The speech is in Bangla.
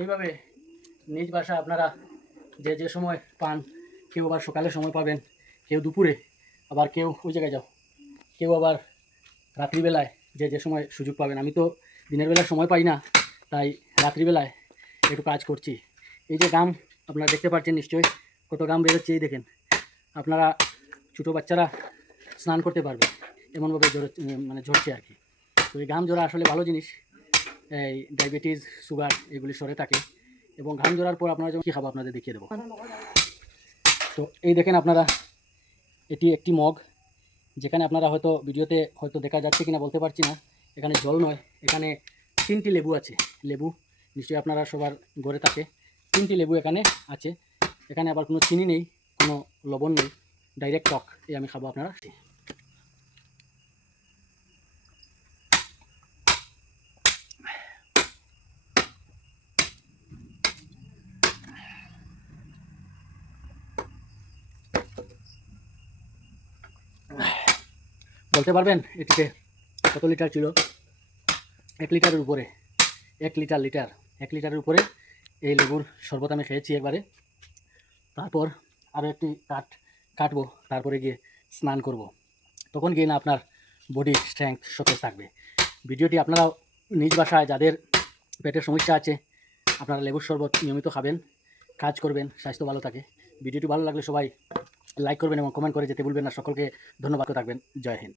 এইভাবে নিজ বাসায় আপনারা যে যে সময় পান, কেউ আবার সকালে সময় পাবেন, কেউ দুপুরে, আবার কেউ ওই জায়গায় যাও, কেউ আবার রাত্রিবেলায় যে যে সময় সুযোগ পাবেন। আমি তো দিনের বেলায় সময় পাই না, তাই রাত্রিবেলায় একটু কাজ করছি। এই যে গাম আপনারা দেখতে পাচ্ছেন নিশ্চয়ই, কত গাম বেরোচ্ছে, এই দেখেন। আপনারা ছোটো বাচ্চারা স্নান করতে পারবে এমনভাবে মানে ঝরছে আর কি। তো এই ঘাম ঝরা আসলে ভালো জিনিস, এই ডায়াবেটিস, সুগার এগুলি সরে থাকে। এবং ঘাম ঝরার পর আপনারা যখন কী খাবো আপনাদের দেখিয়ে দেবো। তো এই দেখেন আপনারা, এটি একটি মগ, যেখানে আপনারা হয়তো ভিডিওতে হয়তো দেখা যাচ্ছে কিনা বলতে পারছি না। এখানে জল নয়, এখানে 3টি লেবু আছে। লেবু নিশ্চয়ই আপনারা সবার ঘরে থাকে। 3টি লেবু এখানে আছে। এখানে আবার কোনো চিনি নেই, কোনো লবণ নেই, ডাইরেক্ট টক। এই আমি খাবো আপনারা। বলতে পারবেন এটিতে কত লিটার ছিল? 1 লিটারের উপরে। 1 লিটারের উপরে এই লেবুর শরবত আমি খেয়েছি একবারে। তারপর আরও একটি কাটবো, তারপরে গিয়ে স্নান করব। তখন গিয়ে না আপনার বডি স্ট্রেংথ সতেজ থাকবে। ভিডিওটি আপনারাও নিজ বাসায় যাদের পেটের সমস্যা আছে, আপনারা লেবুর শরবত নিয়মিত খাবেন, কাজ করবেন, স্বাস্থ্য ভালো থাকে। ভিডিওটি ভালো লাগলে সবাই লাইক করবেন এবং কমেন্ট করে যেতে ভুলবেন না। সকলকে ধন্যবাদ থাকবেন। জয় হিন্দ।